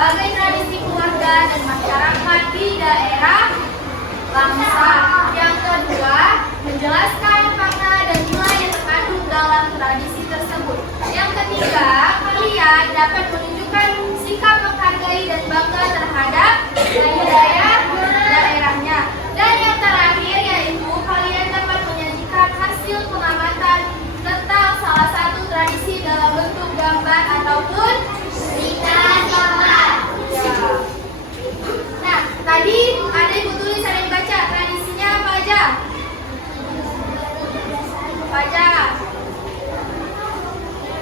sebagai tradisi keluarga dan masyarakat di daerah bangsa. Yang kedua, menjelaskan makna dan nilai yang terkandung dalam tradisi tersebut. Yang ketiga, kalian dapat menunjukkan sikap menghargai dan bangga terhadap budaya daerahnya. Dan yang terakhir yaitu kalian dapat menyajikan hasil pengamatan tentang salah satu tradisi dalam bentuk gambar ataupun cerita singkat. Nah, tadi ada ibu tulis, ada yang baca. Tradisinya apa aja? Baca.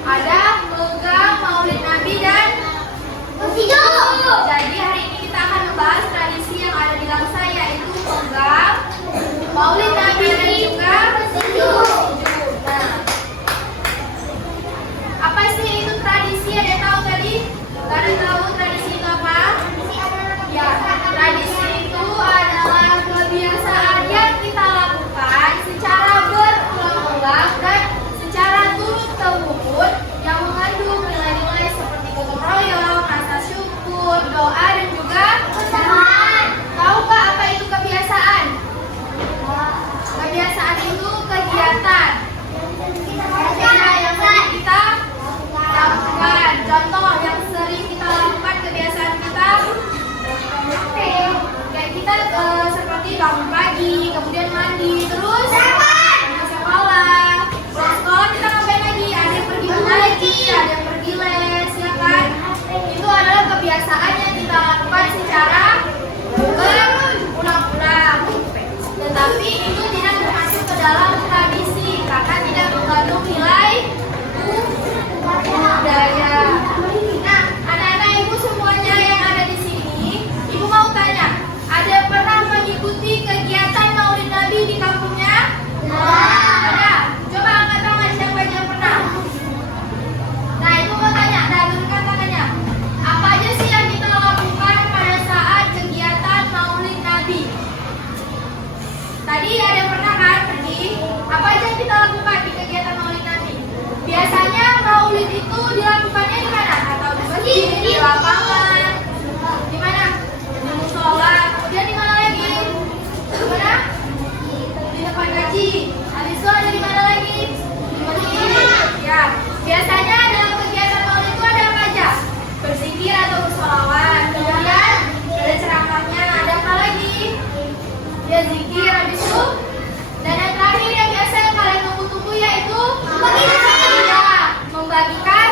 Ada megang Maulid Nabi dan jadi hari ini kita akan membahas tradisi yang ada di Langsa, yaitu megang Maulid Nabi dan juga Nah, apa sih itu tradisi? Ada yang tahu tadi? Ada yang tahu tradisi itu apa? Ya, tradisi itu adalah kebiasaan yang kita lakukan secara berulang-ulang dan secara turun-temurun yang mengandung nilai-nilai seperti gotong royong, rasa syukur, doa, dan juga kebersamaan. Tahukah apa itu kebiasaan? Kebiasaan itu kegiatan yang sering kita lakukan. Contoh yang sering kita lakukan kebiasaan kita, kayak kita seperti bangun pagi, kemudian mandi, terus ke sekolah. Setelah sekolah kita ngapain lagi? Ada yang pergi mengaji, ada yang pergi les, ya kan? Itu adalah kebiasaan yang kita lakukan secara berulang-ulang. Tetapi itu tidak termasuk ke dalam tradisi karena tidak mengandung nilai budaya. Nah, anak-anak ibu semuanya yang ada di sini, ibu mau tanya, ada pernah mengikuti kegiatan Maulid Nabi di kampungnya? Ada. Coba angkat tangan siapa yang pernah. Nah, ibu mau tanya, turunkan tangannya. Apa aja sih yang kita lakukan pada saat kegiatan Maulid Nabi? Tadi ada yang pernah kan pergi? Apa aja yang kita lakukan di kegiatan Maulid Nabi? Biasanya Maulid itu dilakukannya di mana? Atau di masjid, di lapangan? Di mana? Di musola. Kemudian di mana lagi? Di mana? Di depan gaji. Habis itu ada di mana lagi? Di masjid. Ya. Biasanya dalam kegiatan Maulid itu ada apa aja? Berzikir atau bersolawat. Kemudian ada ceramahnya. Ada apa lagi? Ya zikir, habis itu. Dan yang terakhir yang biasa yang kalian tunggu-tunggu yaitu membagikan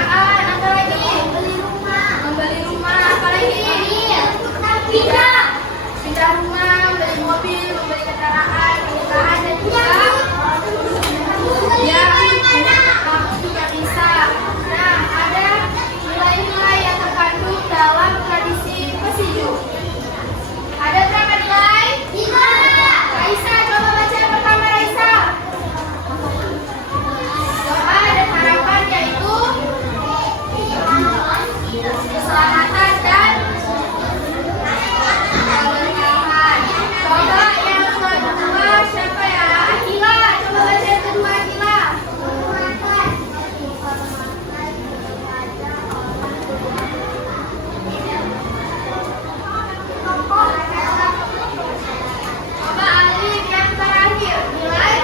kendaraan, apa lagi? Membeli rumah, apa lagi? Pindah rumah, membeli mobil, membeli kendaraan, pernikahan dan juga ya, kamu juga bisa. Nah, ada nilai-nilai yang terkandung dalam tradisi Pesiju. Ada berapa nilai? 3. Raisa, coba baca yang pertama, Raisa. Doa dan harapan yaitu keselamatan dan keberkahan. Coba yang kedua siapa ya? Akila, coba baca yang kedua, Akila. Coba Alif yang terakhir, nilai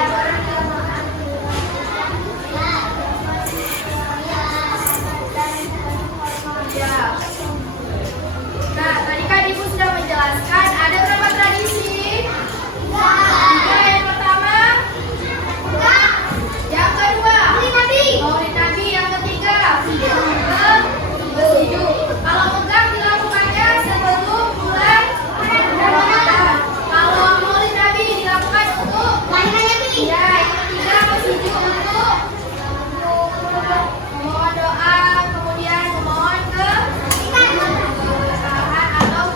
ya. Nah, tadi kan Ibu sudah menjelaskan ada berapa tradisi? 3. Yang pertama, yang kedua, Maulid Nabi. Yang ketiga, Pesiju. Kalau megang dilakukannya sebelum bulan Ramadan. Kalau Maulid Nabi dilakukan untuk ya, yang ketiga Pesiju untuk memohon doa, kemudian memohon keberkahan atau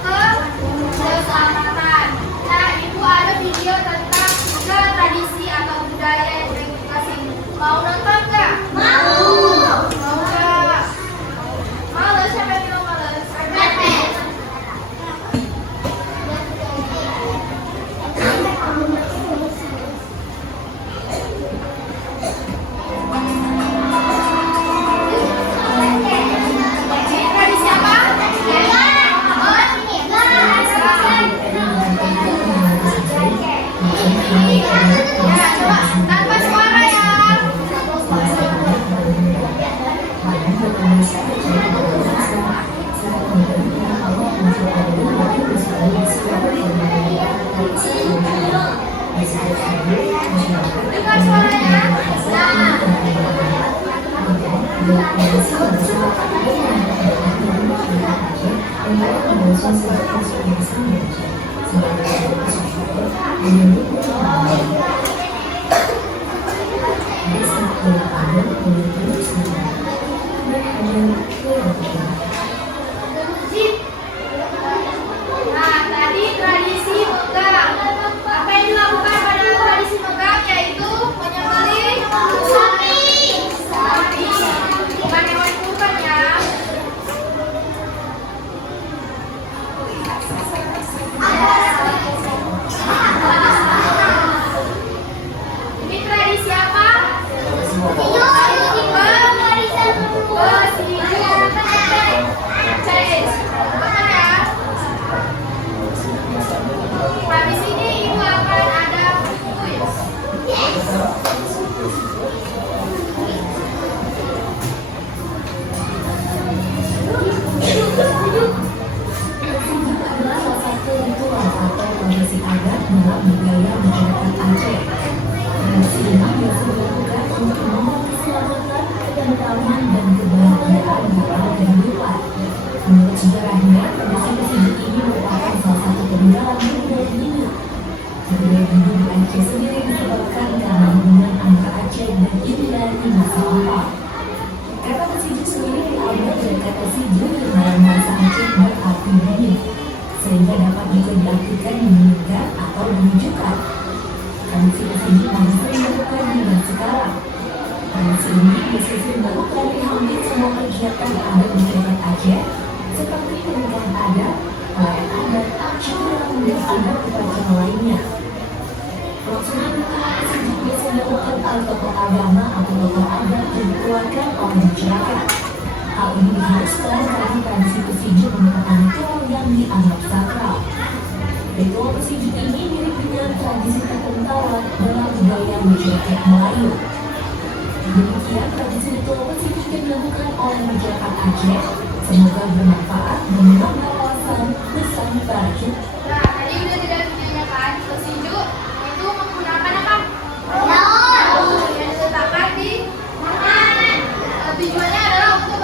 keselamatan. Nah, Ibu ada video tentang tradisi atau budaya yang masing-masing. Mau nonton nggak? Mau nggak? Males, siapa yang bilang males? Ini tradisi apa? Ya, coba tanpa suara ya. Dengar suaranya. Nah, tadi tradisi megang. Apa yang dilakukan pada tradisi megang yaitu menyembelih sapi. Bukan hewan kurban ya. Ini tradisi apa? Benar ya? Habis ini Ibu akan ada kuis. Salah satu ritual atau tradisi adat dalam budaya masyarakat Aceh. Tradisi ini biasa dilakukan untuk memohon keselamatan, ketentraman, dan kebahagiaan dalam kehidupan. Menurut sejarahnya, tradisi Pesiju ini merupakan salah satu peninggalan budaya Hindu. Budaya Hindu di Aceh sendiri disebabkan karena hubungan antara Aceh dan India di masa lampau. Kata Pesiju sendiri diambil dari kata Siju yang dalam bahasa Aceh berarti dingin, sehingga dapat juga diartikan menunjukkan atau menunjukkan. Tradisi Pesiju masih sering dilakukan hingga sekarang. Tradisi ini biasanya dilakukan di hampir semua kegiatan yang ada di masyarakat Aceh, seperti pernikahan adat, perayaan adat, syukuran, dan adat upacara lainnya. Pelaksanaan ritual Pesiju biasanya dilakukan oleh tokoh agama atau tokoh adat yang dikeluarkan oleh masyarakat. Hal ini diharuskan karena tradisi Pesiju merupakan ritual yang dianggap sakral. Ritual Pesiju ini mirip dengan tradisi pertentaran dalam budaya masyarakat Melayu. Demikian tradisi ritual Pesiju yang dilakukan oleh masyarakat Aceh. Semoga bermanfaat dan menambah wawasan bersama para kita. Nah, tadi udah tidak videonya kan? Pesiju itu menggunakan apa? Daun yang diletakkan di tujuannya adalah untuk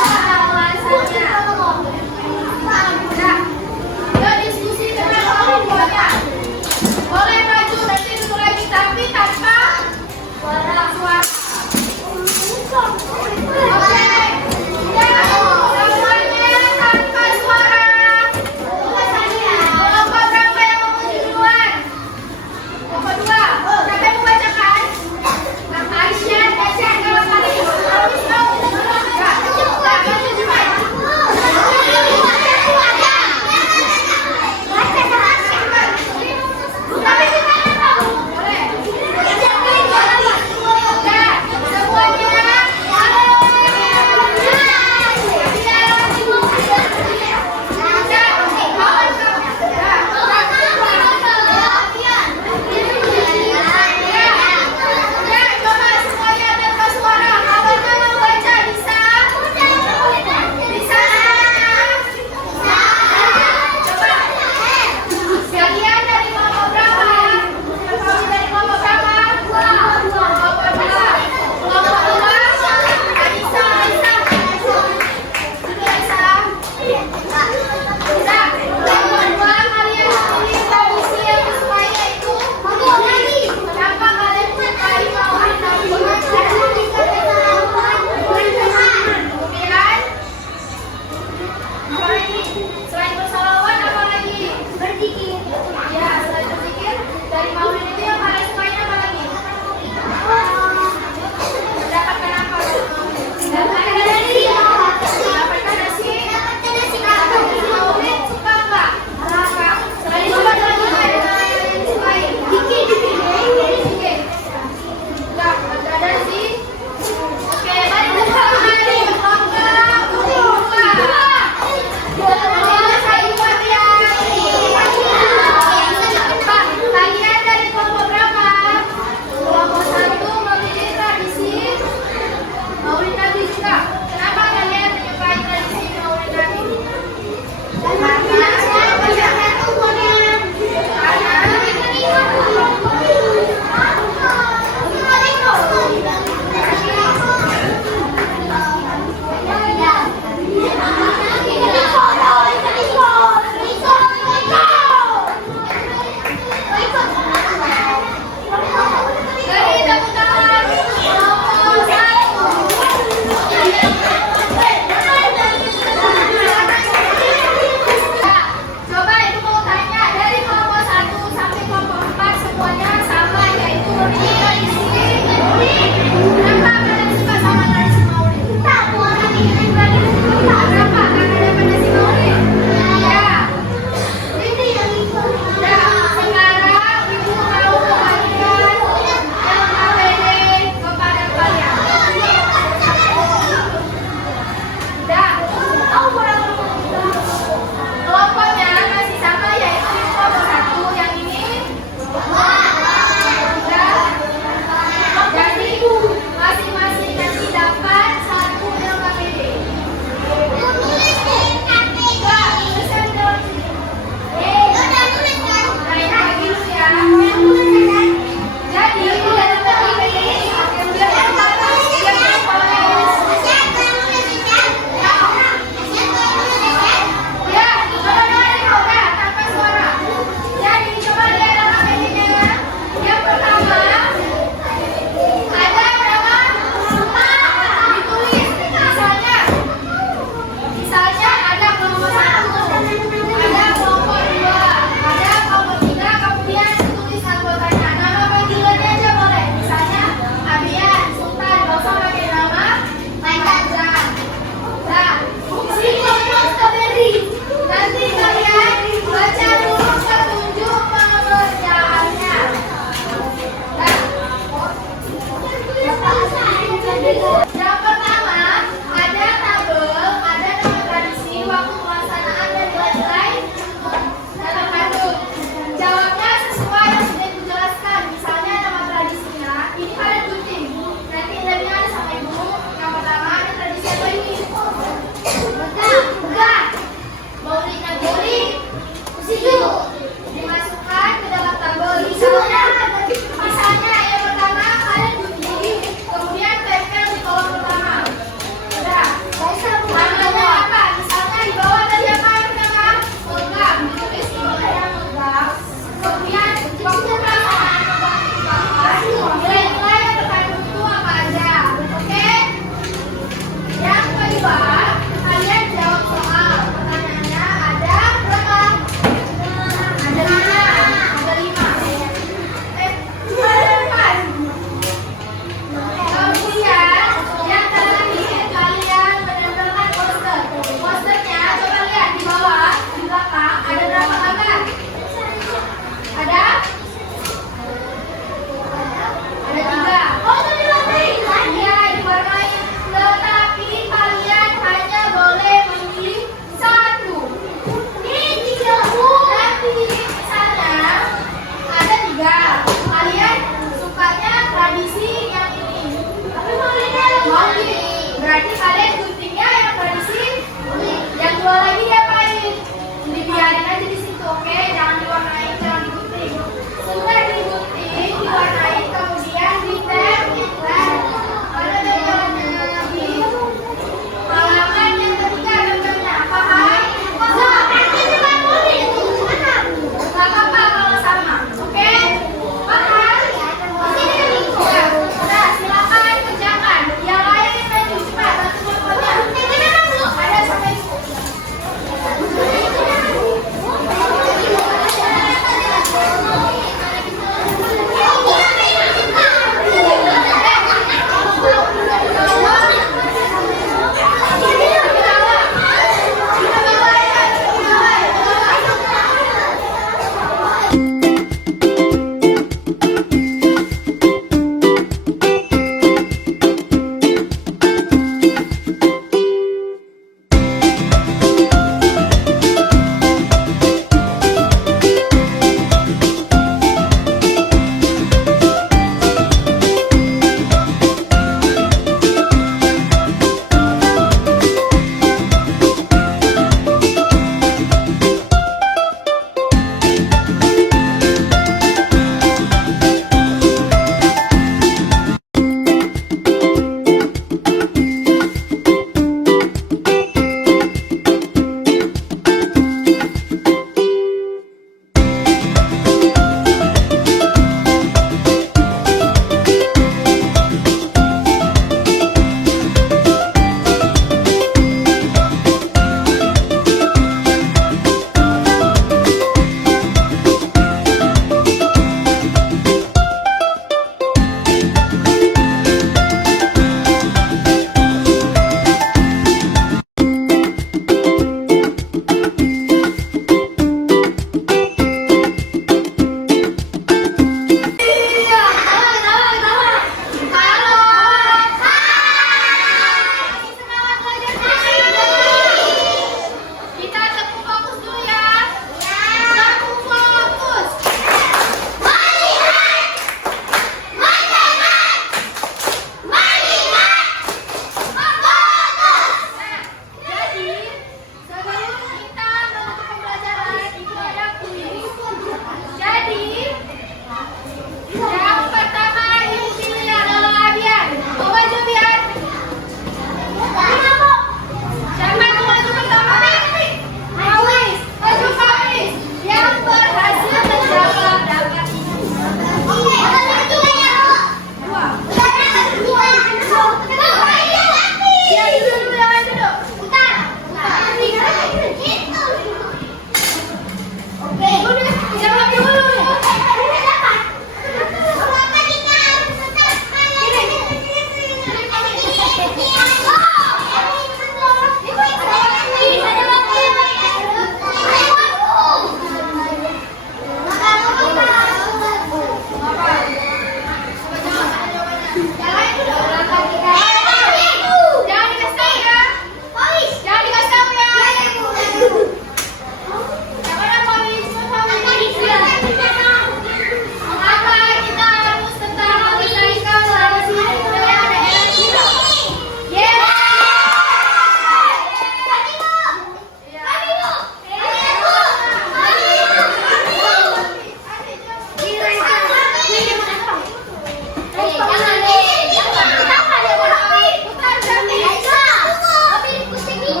jangan deh. Jangan. Kenapa dia berhenti? Putar berhenti. Tapi pusing ini.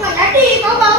Jadi kau mau.